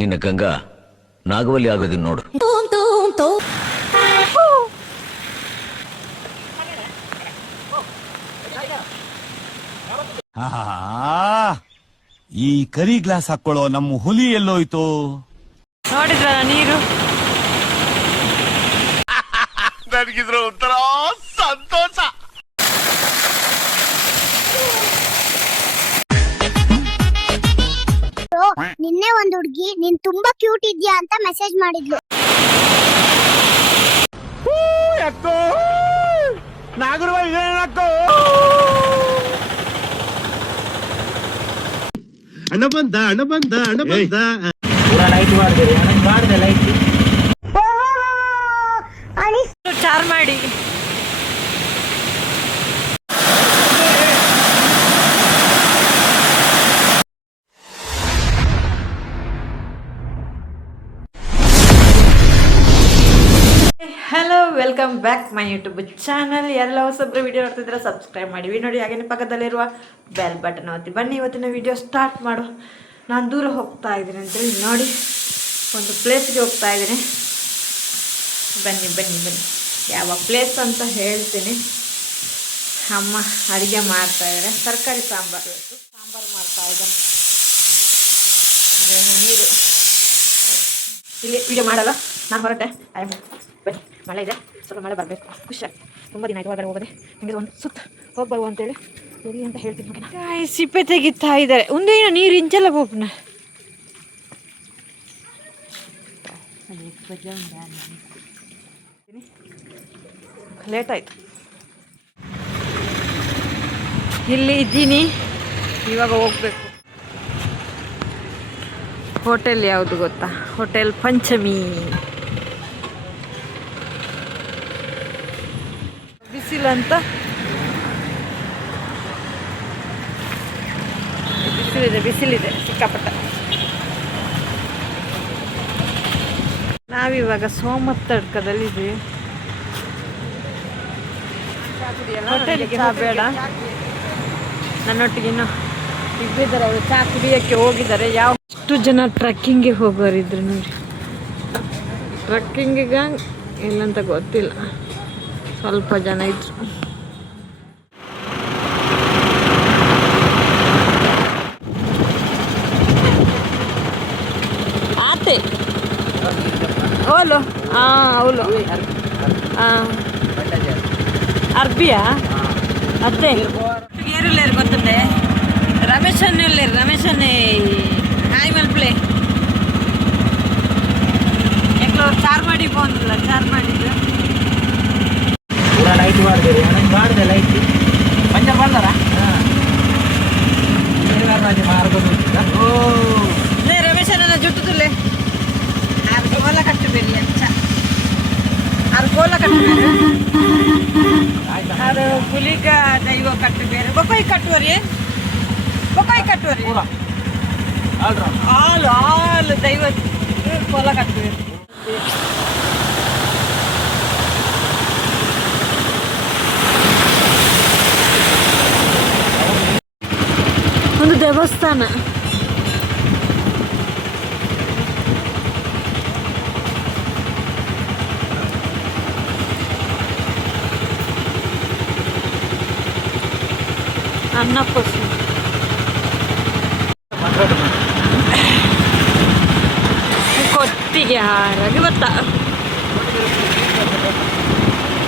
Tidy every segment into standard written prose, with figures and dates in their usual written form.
ನಿನ್ನ ಗಂಗಾ ನಾಗವಲ್ಲಿ ಆಗೋದನ್ನ ನೋಡು. ಈ ಕರಿ ಗ್ಲಾಸ್ ಹಾಕೊಳ್ಳೋ ನಮ್ಮ ಹುಲಿ ಎಲ್ಲೋಯ್ತು ನೋಡಿದ್ರ ನೀರು ನನಗಿದ್ರ ಒಂಥರ ಸಂತೋಷ. ನಿನ್ನೆ ಒಂದ್ ಹುಡ್ಗಿ ನೀನ್ ತುಂಬಾ ಕ್ಯೂಟ್ ಇದ್ಯಾ ಅಂತ ಮೆಸೇಜ್ ಮಾಡಿದ್ಲು. ಅಣ್ಣ ಬಂದ ಚಾರ್ ಮಾಡಿ hello welcome back my YouTube channel. ಎಲ್ಲ ಹೊಸಬ್ರು ವಿಡಿಯೋ ನೋಡ್ತಿದ್ರೆ ಸಬ್ಸ್ಕ್ರೈಬ್ ಮಾಡಿ ನೋಡಿ, ಹಾಗೇನೆ ಪಕ್ಕದಲ್ಲಿರುವ ಬೆಲ್ ಬಟನ್ ಒತ್ತಿ. ಬನ್ನಿ ಇವತ್ತಿನ ವಿಡಿಯೋ ಸ್ಟಾರ್ಟ್ ಮಾಡು. ನಾನು ದೂರ ಹೋಗ್ತಾ ಇದ್ದೀನಿ ಅಂತೇಳಿ ನೋಡಿ, ಒಂದು ಪ್ಲೇಸ್ಗೆ ಹೋಗ್ತಾ ಇದ್ದೀನಿ. ಬನ್ನಿ ಬನ್ನಿ ಬನ್ನಿ, ಯಾವ ಪ್ಲೇಸ್ ಅಂತ ಹೇಳ್ತೀನಿ. ಅಮ್ಮ ಅಡುಗೆ ಮಾಡ್ತಾ ಇದ್ದಾರೆ, ತರಕಾರಿ ಸಾಂಬಾರು ಮಾಡ್ತಾ ಇದ್ದಾರೆ. ನೀರು ಇಲ್ಲಿ ವಿಡಿಯೋ ಮಾಡಲ್ಲ, ನಾನು ಹೊರಟೆ. ಬನ್ನಿ, ಮಳೆ ಇದೆ, ಸ್ವಲ್ಪ ಮಳೆ ಬರಬೇಕು, ಖುಷಿಯಾಗಿ. ತುಂಬ ದಿನ ಆಯ್ತು ಹೊರಗಡೆ ಹೋಗೋದೆ. ನಿಮಗೆ ಒಂದು ಸುತ್ತ ಹೋಗಿ ಬರುವ ಅಂತೇಳಿ ಸರಿ ಅಂತ ಹೇಳ್ತೀನಿ. ಓಕೆ, ಸಿಪ್ಪೆ ತೆಗಿತಾ ಇದ್ದಾರೆ. ಒಂದೇನು ನೀರು ಇಂಚಲ್ಲ ಹೋಗ್ನ. ಲೇಟ್ ಆಯಿತು, ಇಲ್ಲಿ ಇದ್ದೀನಿ, ಇವಾಗ ಹೋಗ್ಬೇಕು. ಹೋಟೆಲ್ ಯಾವುದು ಗೊತ್ತಾ? ಹೋಟೆಲ್ ಪಂಚಮಿ. ಬಿಸಿಲಂತ ಬಿಸಿಲಿದೆ ಸಿಕ್ಕಾಪಟ್ಟ. ನಾವಿವಾಗ ಸೋಮತ್ತಡ್ಕದಲ್ಲಿದ್ದೀವಿ. ಹೋಟೆಲಿಗೆ ಬೇಡ, ನನ್ನೊಟ್ಟಿಗೆ ಇನ್ನೂ ಇಬ್ಬಿದ್ದಾರೆ, ಅವರು ಚಹಾ ಕುಡಿಯೋಕ್ಕೆ ಹೋಗಿದ್ದಾರೆ. ಎಷ್ಟು ಜನ ಟ್ರಕ್ಕಿಂಗ್ಗೆ ಹೋಗೋರಿದ್ರು ನೋಡಿ. ಟ್ರಕ್ಕಿಂಗಿಗೆ ಇಲ್ಲಂತ ಗೊತ್ತಿಲ್ಲ, ಸ್ವಲ್ಪ ಜನ ಇದ್ರು. ಆತೆ ಓಲು ಅವಳು ಅರ್ಬಿಯಾ ಅತ್ತೆ ಏರುಲೇರು ಗೊತ್ತಂತೆ. ರಮೇಶನ್ನೇ ಹಾಯ್ ಮಲ್ಪ್ಲೆ ಯಾಕೆ ಚಾರ್ ಮಾಡಿ ಬಂದಿಲ್ಲ. ಚಾರ್ ಮಾಡಿದ್ದು ಲೈಟ್ ಮಾಡಿದೆ ಲೈಟ್ ಮಂಜ ಬಂದಾರ ರಮೇಶನ ಜುಟ್ಟುದಿಲ್ಲೆ ಆರು ಕೋಲ ಕಟ್ಟಬೇಡಿ ಅಂಚ, ಆರು ಕೋಲ ಕಟ್ಟಬೇಡಿ, ಅದು ಪುಲಿಗ ದೈವ ಕಟ್ಟಬೇರೆ. ಬೊಕ್ಕಾಯಿ ಕಟ್ಟುವರಿ, ಬೊಕ್ಕಾಯಿ ಕಟ್ಟುವರಿ, ಹಾಲು ದೈವ ಕೋಲ ಕಟ್ಟಬೇಡಿ. ಒಂದು ದೇವಸ್ಥಾನ. ಅನ್ನಪಸು ಕೊಟ್ಟಿಗೆ ಹಾರಾಗಿ ಗೊತ್ತಾ?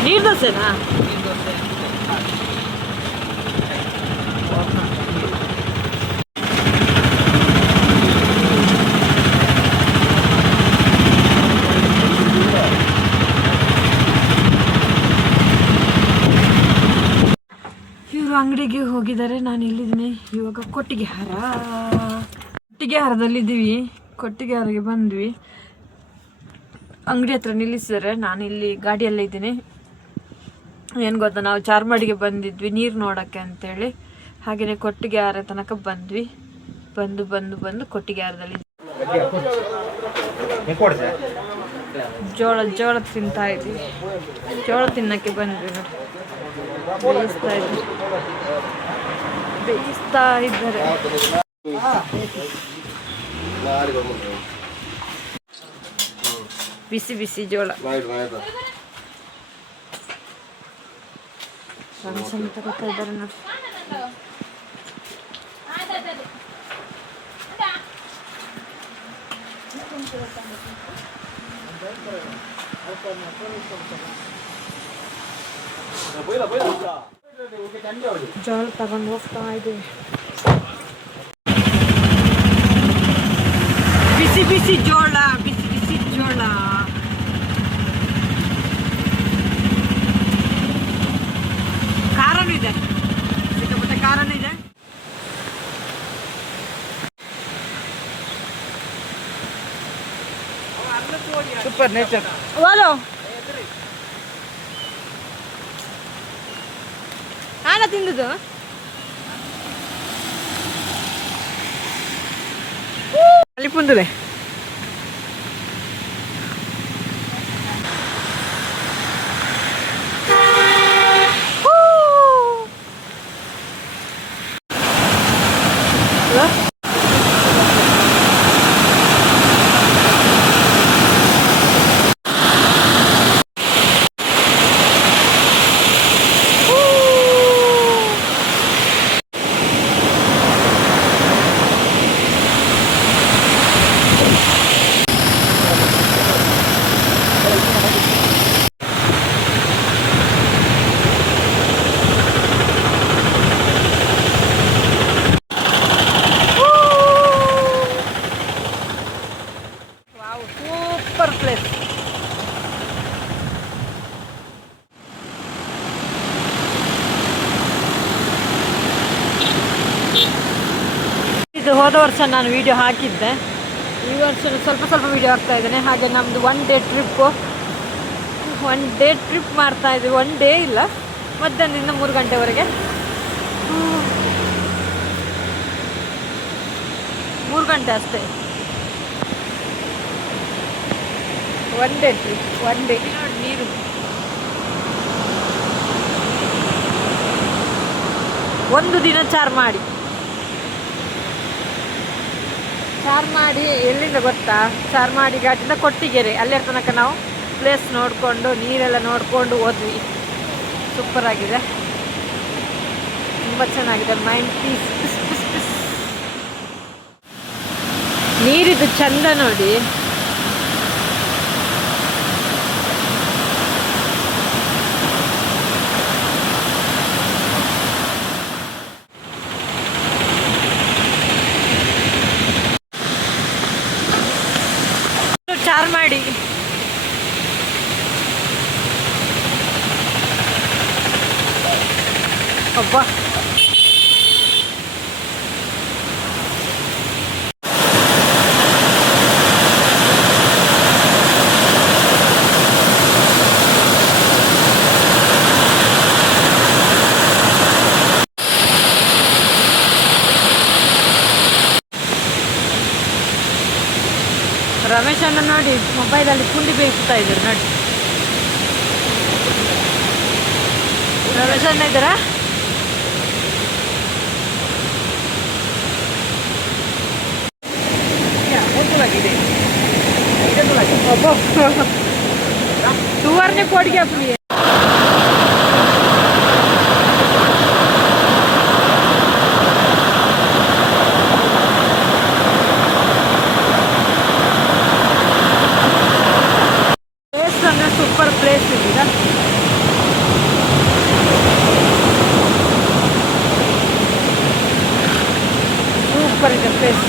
ನೀರು ದೋಸೆನಾ? ಅಂಗಡಿಗೆ ಹೋಗಿದ್ದಾರೆ, ನಾನು ಇಲ್ಲಿದ್ದೀನಿ. ಇವಾಗ ಕೊಟ್ಟಿಗೆ ಹಾರದಲ್ಲಿದ್ದೀವಿ. ಕೊಟ್ಟಿಗೆ ಹಾರಿಗೆ ಬಂದ್ವಿ, ಅಂಗಡಿ ಹತ್ರ ನಿಲ್ಲಿಸಿದ್ದಾರೆ. ನಾನು ಇಲ್ಲಿ ಗಾಡಿಯಲ್ಲೇ ಇದ್ದೀನಿ. ಏನು ಗೊತ್ತಾ, ನಾವು ಚಾರ್ಮಾಡಿಗೆ ಬಂದಿದ್ವಿ ನೀರು ನೋಡೋಕ್ಕೆ ಅಂತೇಳಿ. ಹಾಗೆಯೇ ಕೊಟ್ಟಿಗೆ ಹಾರ ತನಕ ಬಂದ್ವಿ. ಬಂದು ಕೊಟ್ಟಿಗೆ ಹಾರದಲ್ಲಿ ಜೋಳ ತಿಂತಾ ಇದ್ದೀವಿ. ಜೋಳ ತಿನ್ನಕ್ಕೆ ಬಂದ್ವಿ ನೋಡಿ. ಬೇಯಿಸ್ತಾ ಇದ್ದಾರೆ. ಬಿಸಿ ಬಿಸಿ ಜೋಳ ಸಣ್ಣ ತಗೋತಾ ಇದ್ದಾರೆ ನೋಡಿ. ಜೋಳ ತಗೊಂಡು ಹೋಗ್ತಾ ಇದ್ದೀವಿ. ಬಿಸಿ ಬಿಸಿ ಜೋಳ, ಬಿಸಿ ಬಿಸಿ ಜೋಳ. ಖಾರನೂ ಇದೆ, ಸಿಕ್ಕಾಪಟ್ಟೆ ಖಾರನೂ ಇದೆ. Super nature. ವಾಲೋ ಆನ ತಿಂದುದು ಅಲ್ಲಿ ಪುಂದುಲೆ ಸೂಪರ್ ಪ್ಲೇಸ್. ಇದು ಹೋದ ವರ್ಷ ನಾನು ವಿಡಿಯೋ ಹಾಕಿದ್ದೆ, ಈ ವರ್ಷ ಸ್ವಲ್ಪ ಸ್ವಲ್ಪ ವಿಡಿಯೋ ಹಾಕ್ತಾ ಇದ್ದೇನೆ. ಹಾಗೆ ನಮ್ಮದು ಒನ್ ಡೇ ಟ್ರಿಪ್ ಮಾಡ್ತಾ ಇದ್ದೀವಿ. 1 ಡೇ ಇಲ್ಲ, ಮಧ್ಯಾಹ್ನದಿಂದ 3 ಗಂಟೆವರೆಗೆ. 3 ಗಂಟೆ ಅಷ್ಟೇ. 1 ಡೇ ಟ್ರಿಪ್, 1 ಡೇ. ನೀರು ಒಂದು ದಿನ ಚಾರ್ಮಾಡಿ ಎಲ್ಲಿಂದ ಗೊತ್ತಾ? ಚಾರ್ಮಾಡಿ ಘಾಟಿಂದ ಕೊಟ್ಟಿಗೆರೆ, ಅಲ್ಲೇ ತನಕ ನಾವು ಪ್ಲೇಸ್ ನೋಡಿಕೊಂಡು ನೀರೆಲ್ಲ ನೋಡಿಕೊಂಡು ಹೋದ್ವಿ. ಸೂಪರ್ ಆಗಿದೆ, ತುಂಬ ಚೆನ್ನಾಗಿದೆ. Mind piece. ನೀರಿದು ಚಂದ ನೋಡಿ. ಚಾರ್ಮಾಡಿ ಅಬ್ಬಾ, ರಮೇಶ್ ಅಣ್ಣ ನೋಡಿ ಮೊಬೈಲಲ್ಲಿ ಪುಂಡಿ ಬೇಯಿಸ್ತಾ ಇದ್ದಾರೆ ನೋಡಿ. ರಮೇಶ್ ಅಣ್ಣ ಇದ್ದಾರಾ? ತುವರ್ನೆ ಕೊಡ್ಗೆ ಅಪ್ಪನಿ. ಸೂಪರ್ ಪ್ಲೇಸ್ ಇದೀಗ. ಸೂಪರ್ ಇದೆ ಪ್ಲೇಸ್.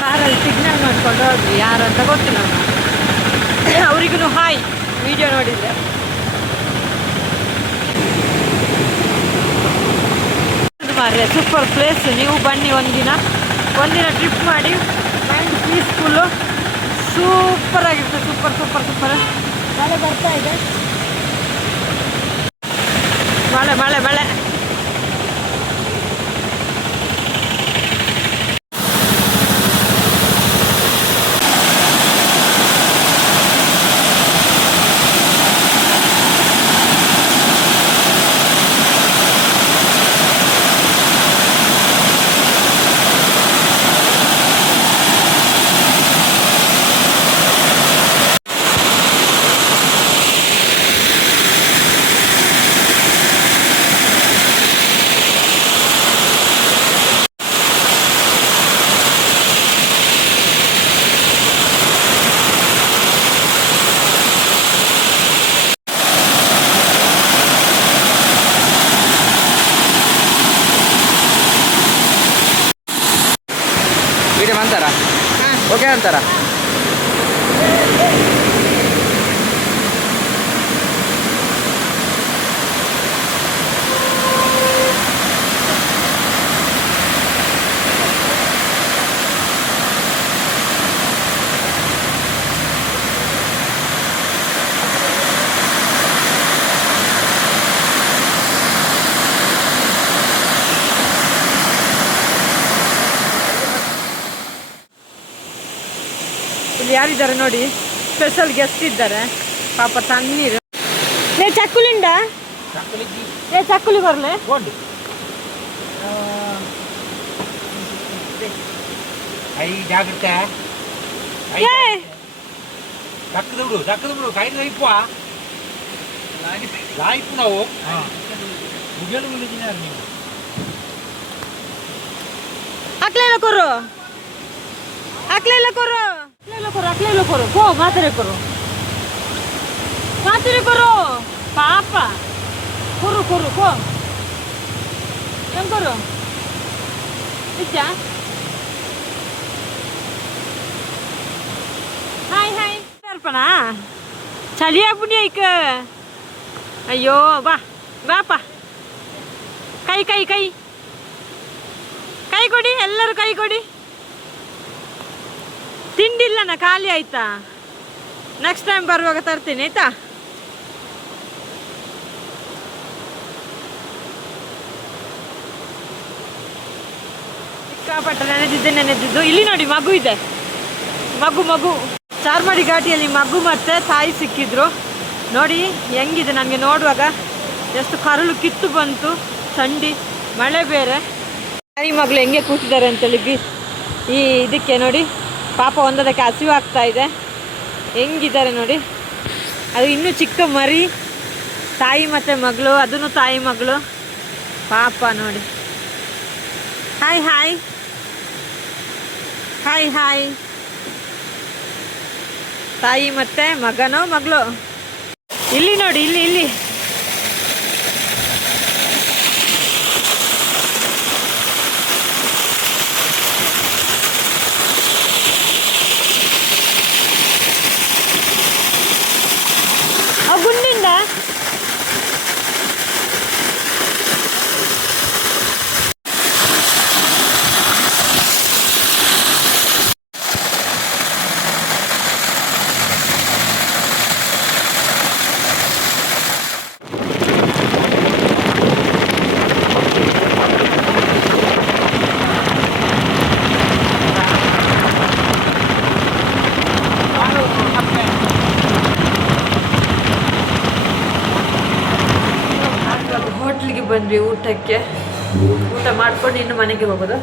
ಕಾರಲ್ಲಿ ಸಿಗ್ನಲ್ ಮಾಡ್ಕೊಂಡು ಹೋದ್ವಿ, ಯಾರು ಅಂತ ಗೊತ್ತಿಲ್ಲ. ಅವರಿಗೂ ಹಾಯ್, ವಿಡಿಯೋ ನೋಡಿದ್ರೆ. ಮಾರ್ರೆ ಸೂಪರ್ ಪ್ಲೇಸ್. ನೀವು ಬನ್ನಿ, ಒಂದಿನ ಟ್ರಿಪ್ ಮಾಡಿ. ಮೈಂಡ್ ಪೀಸ್ಫುಲ್ಲು, ಸೂಪರ್ ಆಗಿರುತ್ತೆ. Super super super. ಮಳೆ ಬರ್ತಾ ಇದೆ, ಮಳೆ ಮಳೆ ಮಳೆ. ಅಂತಾರ ಓಕೆ ಅಂತಾರ. ಇಲ್ಲಿ ಯಾರಿದ್ದಾರೆ ನೋಡಿ, ಸ್ಪೆಷಲ್ ಗೆಸ್ಟ್ ಇದ್ದಾರೆ ಪಾಪ. ತಣ್ಣೀರು ಲೇ ಚಕ್ಕುಲಿಂಡ ಏ ಚಕ್ಕುಲಿ ಬರಲೆ ಜಾಗ್ರತೆ ಏ ದಕ್ಕದು ಕೈದು ಲೈಪು ಲಾಯ್ಪು ನಾವು ಮುಗಿಯಲು ಮುಗಿದಿದ್ದಾರೆ ನೀವು ಹಾಕ್ಲೇಲ ಕೊರು ಹಾಕ್ಲೇಲ ಕೊರು ಹಾಕ್ಲೇಲ ಕೊರು ಕೋ ಮಾತ್ರೆ ಕೊರು ಪಾಪ ಕೊರು ಕೊರು ಕೋ ಏನ್ ಕೊರು ನಿಜ. ಹಾಯ್ ಹಾಯ್ ಅರ್ಪಣ ಚಳಿಯಾಗ್ಬಿಡಿ ಐಕ. ಅಯ್ಯೋ ಬಾ ಬಾಪ ಕೈ ಕೈ ಕೈ ಕೈ ಕೊಡಿ, ಎಲ್ಲರೂ ಕೈ ಕೊಡಿ. ತಿಂಡಿಲ್ಲನ ಖಾಲಿ ಆಯ್ತಾ, ನೆಕ್ಸ್ಟ್ ಟೈಮ್ ಬರುವಾಗ ತರ್ತೀನಿ ಆಯ್ತಾ. ಸಿಕ್ಕಾಪಟ್ಟೆ ನೆನೆದಿದ್ದು. ಇಲ್ಲಿ ನೋಡಿ ಮಗು ಇದೆ, ಮಗು ಚಾರ್ಮಾಡಿ ಘಾಟಿಯಲ್ಲಿ ಮಗು ಮತ್ತೆ ತಾಯಿ ಸಿಕ್ಕಿದ್ರು ನೋಡಿ. ಹೆಂಗಿದೆ ನನಗೆ ನೋಡುವಾಗ ಎಷ್ಟು ಕರುಳು ಕಿತ್ತು ಬಂತು. ಚಂಡಿ ಮಳೆ ಬೇರೆ. ತಾಯಿ ಮಗಳು ಹೆಂಗೆ ಕೂತಿದ್ದಾರೆ ಅಂತೇಳಿ ಈ ಇದಕ್ಕೆ ನೋಡಿ ಪಾಪ ಒಂದದಕ್ಕೆ ಹಸಿವಾಗ್ತಾ ಇದೆ. ಹೆಂಗಿದ್ದಾರೆ ನೋಡಿ, ಅದು ಇನ್ನೂ ಚಿಕ್ಕ ಮರಿ, ತಾಯಿ ಮತ್ತು ಮಗಳು, ಅದನ್ನು ತಾಯಿ ಮಗಳು ಪಾಪ ನೋಡಿ. Hi hi hi hi. ತಾಯಿ ಮತ್ತೆ ಮಗನೋ ಮಗಳು. ಇಲ್ಲಿ ನೋಡಿ, ಇಲ್ಲಿ ಗುಂಡಿಂದ ಹೋಟ್ಲಿಗೆ ಬಂದ್ವಿ ಊಟಕ್ಕೆ. ಊಟ ಮಾಡ್ಕೊಂಡು ಇನ್ನು ಮನೆಗೆ ಹೋಗೋದು.